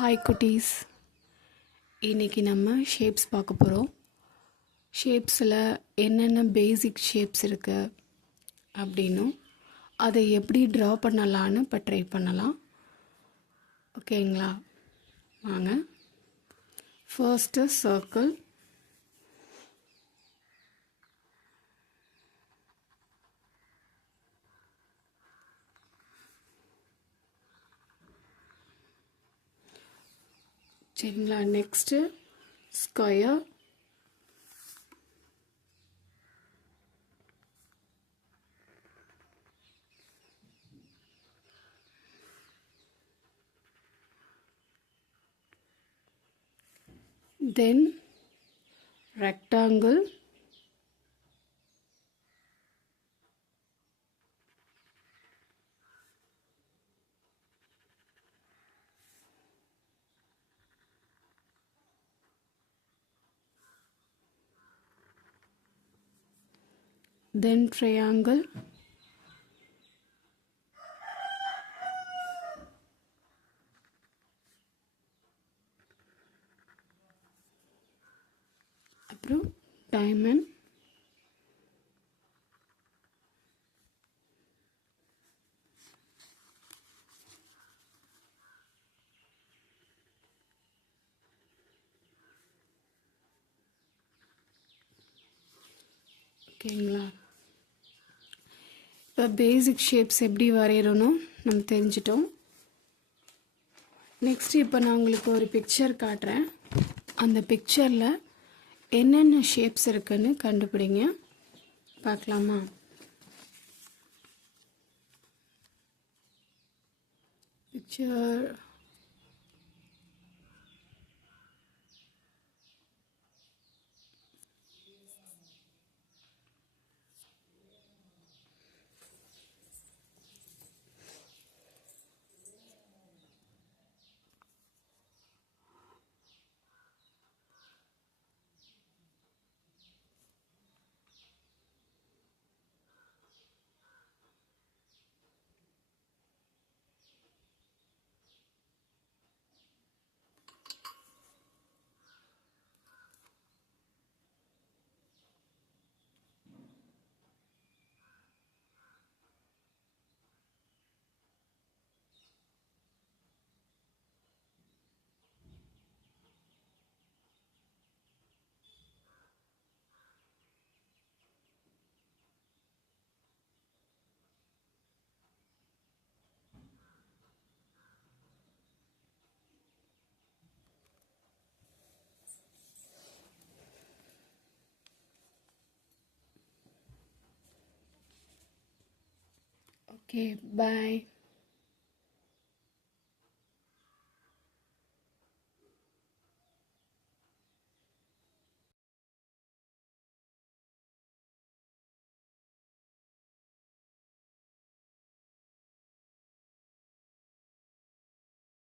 Hi குட்டீஸ், இன்றைக்கி நம்ம ஷேப்ஸ் பார்க்க போகிறோம். ஷேப்ஸில் என்னென்ன பேசிக் ஷேப்ஸ் இருக்குது அப்படின்னும் அதை எப்படி ட்ரா பண்ணலான்னு இப்போ ட்ரை பண்ணலாம். ஓகேங்களா? வாங்க. ஃபர்ஸ்ட்டு சர்க்கிள், சரிங்களா? நெக்ஸ்ட்டு ஸ்கொயர், தென் rectangle, then triangle, அப்புறம் டைமண்ட், ஓகேங்களா? இப்போ பேசிக் ஷேப்ஸ் எப்படி வரைகிறோன்னு நம்ம தெரிஞ்சிட்டோம். நெக்ஸ்ட் இப்போ நான் உங்களுக்கு ஒரு பிக்சர் காட்டுறேன். அந்த பிக்சரில் என்னென்ன ஷேப்ஸ் இருக்குன்னு கண்டுபிடிங்க. பார்க்கலாமா? Picture Okay, bye.